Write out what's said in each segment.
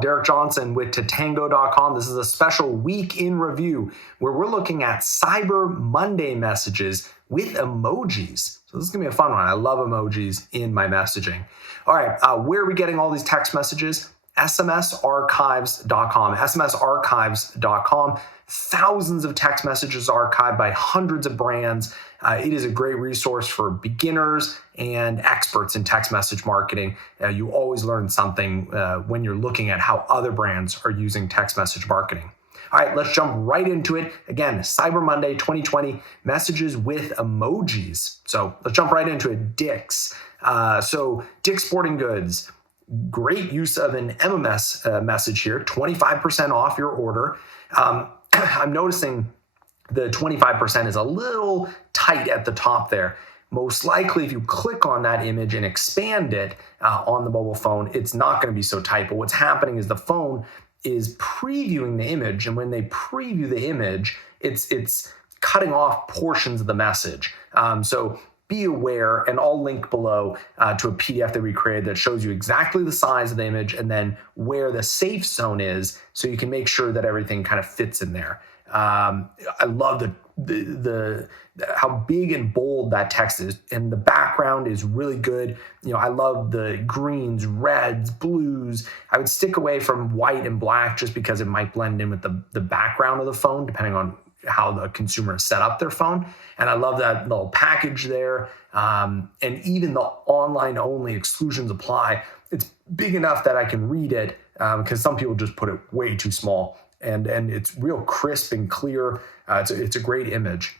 Derek Johnson with Tatango.com. This is a special week in review where we're looking at Cyber Monday messages with emojis. So this is going to be a fun one. I love emojis in my messaging. All right, where are we getting all these text messages? SMSarchives.com. SMSarchives.com. Thousands of text messages archived by hundreds of brands. It is a great resource for beginners and experts in text message marketing. You always learn something when you're looking at how other brands are using text message marketing. All right, let's jump right into it. Again, Cyber Monday 2020, messages with emojis. So let's jump right into it. Dick's. So Dick's Sporting Goods. Great use of an MMS message here, 25% off your order. I'm noticing the 25% is a little tight at the top there. Most likely, if you click on that image and expand it on the mobile phone, it's not going to be so tight. But what's happening is the phone is previewing the image, and when they preview the image, it's cutting off portions of the message. So be aware, and I'll link below to a PDF that we created that shows you exactly the size of the image and then where the safe zone is, so you can make sure that everything kind of fits in there. I love the how big and bold that text is, and the background is really good. You know, I love the greens, reds, blues. I would stick away from white and black just because it might blend in with the background of the phone, depending on how the consumer has set up their phone. And I love that little package there. And even the online only exclusions apply. It's big enough that I can read it, because some people just put it way too small. And it's real crisp and clear. It's a great image.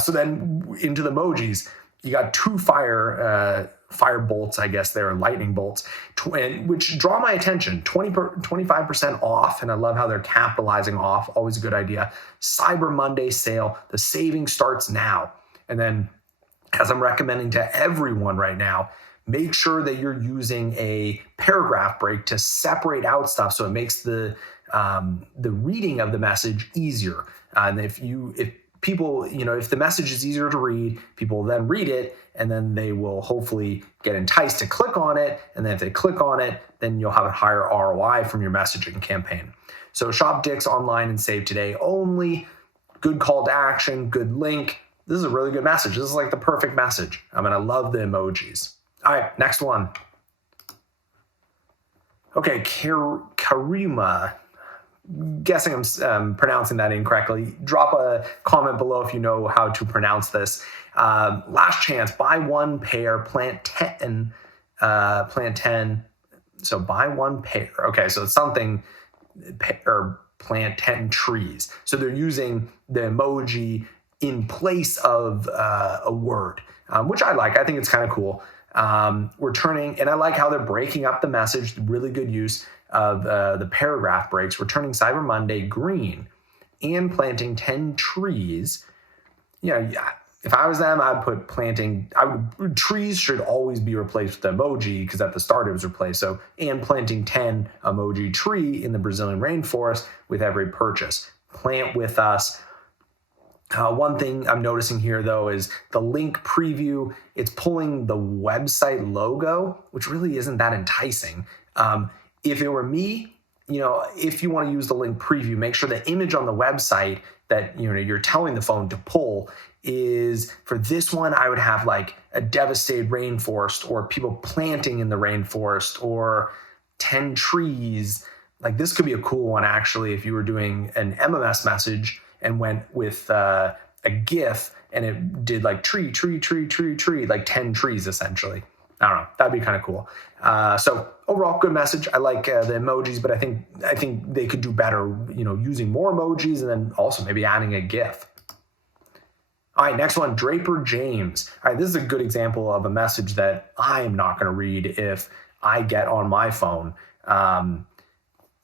So then into the emojis, you got two fire bolts, I guess they're lightning bolts, which draw my attention. 25% off, and I love how they're capitalizing off. Always a good idea. Cyber Monday sale. The saving starts now. And then, as I'm recommending to everyone right now, make sure that you're using a paragraph break to separate out stuff, so it makes the reading of the message easier. And if people, if the message is easier to read, people will then read it, and then they will hopefully get enticed to click on it. And then if they click on it, then you'll have a higher ROI from your messaging campaign. So shop Dick's online and save today only. Good call to action, good link. This is a really good message. This is like the perfect message. I love the emojis. All right, next one. Okay, Karima. Guessing I'm pronouncing that incorrectly. Drop a comment below if you know how to pronounce this. Last chance, buy one pair, plant 10. So buy one pair. Okay, so it's something, or plant 10 trees. So they're using the emoji in place of a word, which I like. I think it's kind of cool. And I like how they're breaking up the message. Really good use of the paragraph breaks. We're turning Cyber Monday green and planting 10 trees. If I was them, I'd put trees should always be replaced with emoji, because at the start it was replaced. So, and planting 10 emoji tree in the Brazilian rainforest with every purchase. Plant with us. One thing I'm noticing here, though, is the link preview. It's pulling the website logo, which really isn't that enticing. If it were me, if you want to use the link preview, make sure the image on the website that you're telling the phone to pull is, for this one, I would have like a devastated rainforest, or people planting in the rainforest, or 10 trees. Like, this could be a cool one, actually, if you were doing an MMS message and went with a GIF and it did like tree, like 10 trees essentially. I don't know. That'd be kind of cool. So overall, good message. I like the emojis, but I think they could do better, using more emojis, and then also maybe adding a GIF. All right, next one, Draper James. All right, this is a good example of a message that I am not going to read if I get on my phone.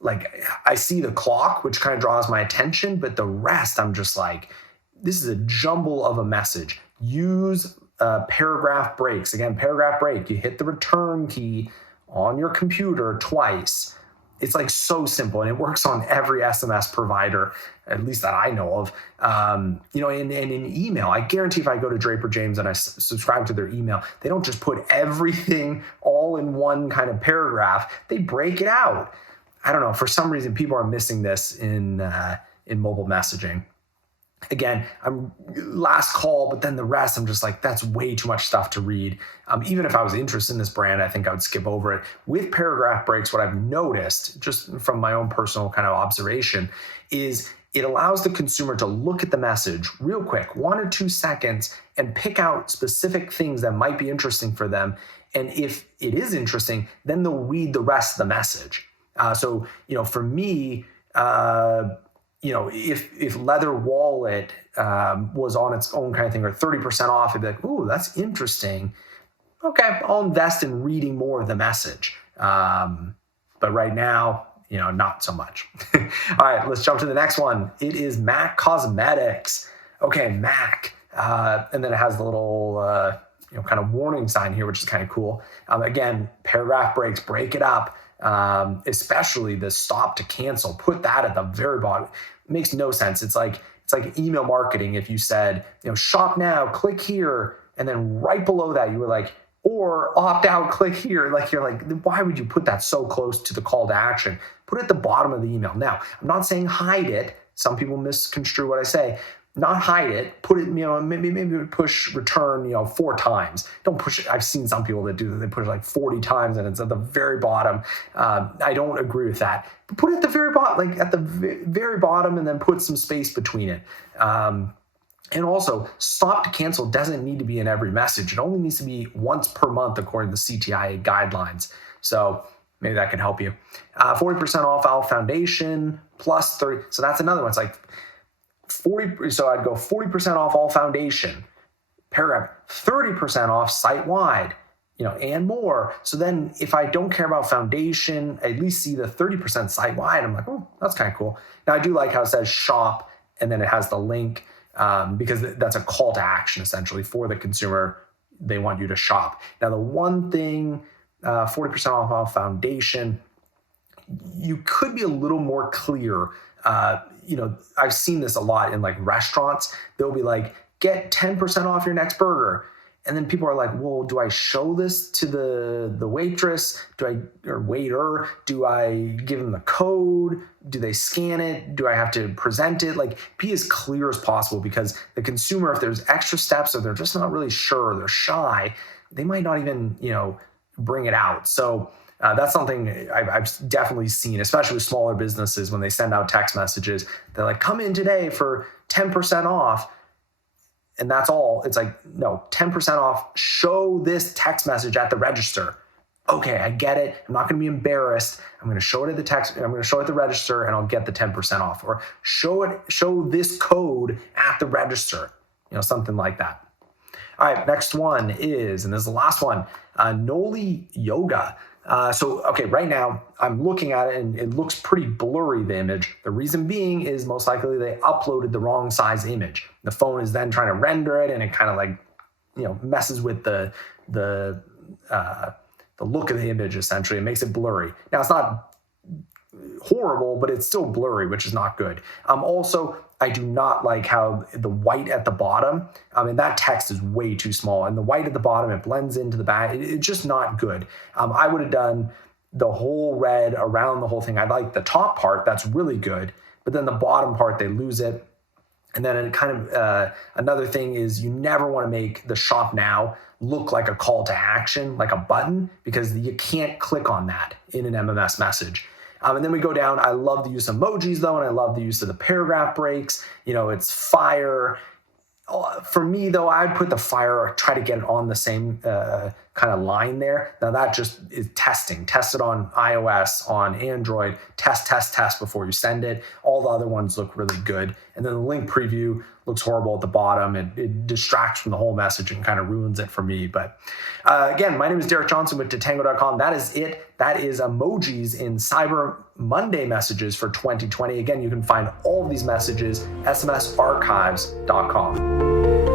Like, I see the clock, which kind of draws my attention, but the rest, I'm just like, this is a jumble of a message. Use paragraph breaks. Again, paragraph break. You hit the return key on your computer twice. It's like so simple, and it works on every SMS provider, at least that I know of. And in email, I guarantee if I go to Draper James and I subscribe to their email, they don't just put everything all in one kind of paragraph. They break it out. I don't know, for some reason, people are missing this in mobile messaging. Again, I'm last call, but then the rest, I'm just like, that's way too much stuff to read. Even if I was interested in this brand, I think I would skip over it. With paragraph breaks, what I've noticed, just from my own personal kind of observation, is it allows the consumer to look at the message real quick, 1 or 2 seconds, and pick out specific things that might be interesting for them. And if it is interesting, then they'll read the rest of the message. So, for me, if leather wallet was on its own kind of thing, or 30% off, I'd be like, ooh, that's interesting. Okay, I'll invest in reading more of the message. But right now, not so much. All right, let's jump to the next one. It is MAC Cosmetics. Okay, MAC. And then it has the little, kind of warning sign here, which is kind of cool. Again, paragraph breaks, break it up. Especially the stop to cancel, put that at the very bottom. It makes no sense. It's like email marketing. If you said, shop now, click here, and then right below that you were like, or opt out, click here. Like, you're like, why would you put that so close to the call to action? Put it at the bottom of the email. Now, I'm not saying hide it. Some people misconstrue what I say. Not hide it, put it, maybe push return, 4 times. Don't push it. I've seen some people that do that. They push like 40 times and it's at the very bottom. I don't agree with that. But put it at the very bottom, like at the very bottom, and then put some space between it. And also, stop to cancel doesn't need to be in every message. It only needs to be once per month according to the CTIA guidelines. So maybe that can help you. 40% off our foundation plus 30. So that's another one. It's like 40. So I'd go 40% off all foundation, paragraph, 30% off site-wide, and more. So then if I don't care about foundation, I at least see the 30% site-wide. I'm like, oh, that's kind of cool. Now I do like how it says shop and then it has the link because that's a call to action essentially for the consumer. They want you to shop. Now the one thing, 40% off all foundation, you could be a little more clear. I've seen this a lot in like restaurants. They'll be like, get 10% off your next burger. And then people are like, well, do I show this to the waitress? Or waiter? Do I give them the code? Do they scan it? Do I have to present it? Like, be as clear as possible, because the consumer, if there's extra steps or they're just not really sure, they're shy, they might not even, bring it out. So that's something I've definitely seen, especially with smaller businesses when they send out text messages. They're like, come in today for 10% off. And that's all. It's like, no, 10% off. Show this text message at the register. Okay, I get it. I'm not going to be embarrassed. I'm going to show it at the text. I'm going to show it at the register, and I'll get the 10% off. Or show this code at the register. Something like that. All right, next one is, and this is the last one, Noli Yoga. Right now I'm looking at it and it looks pretty blurry, the image. The reason being is most likely they uploaded the wrong size image. The phone is then trying to render it, and it kind of like, messes with the look of the image. Essentially, it makes it blurry. Now it's not horrible, but it's still blurry, which is not good. Also, I do not like how the white at the bottom, that text is way too small, and the white at the bottom, it blends into the back. It's just not good. I would have done the whole red around the whole thing. I like the top part. That's really good. But then the bottom part, they lose it. And then it kind of, another thing is you never want to make the shop now look like a call to action, like a button, because you can't click on that in an MMS message. And then we go down. I love the use of emojis, though, and I love the use of the paragraph breaks. It's fire. For me, though, I'd put the fire, try to get it on the same kind of line there. Now, that just is testing. Test it on iOS, on Android. Test before you send it. All the other ones look really good. And then the link preview looks horrible at the bottom. It distracts from the whole message and kind of ruins it for me. But again, my name is Derek Johnson with Tatango.com. That is it. That is emojis in Cyber Monday messages for 2020. Again, you can find all of these messages, smsarchives.com.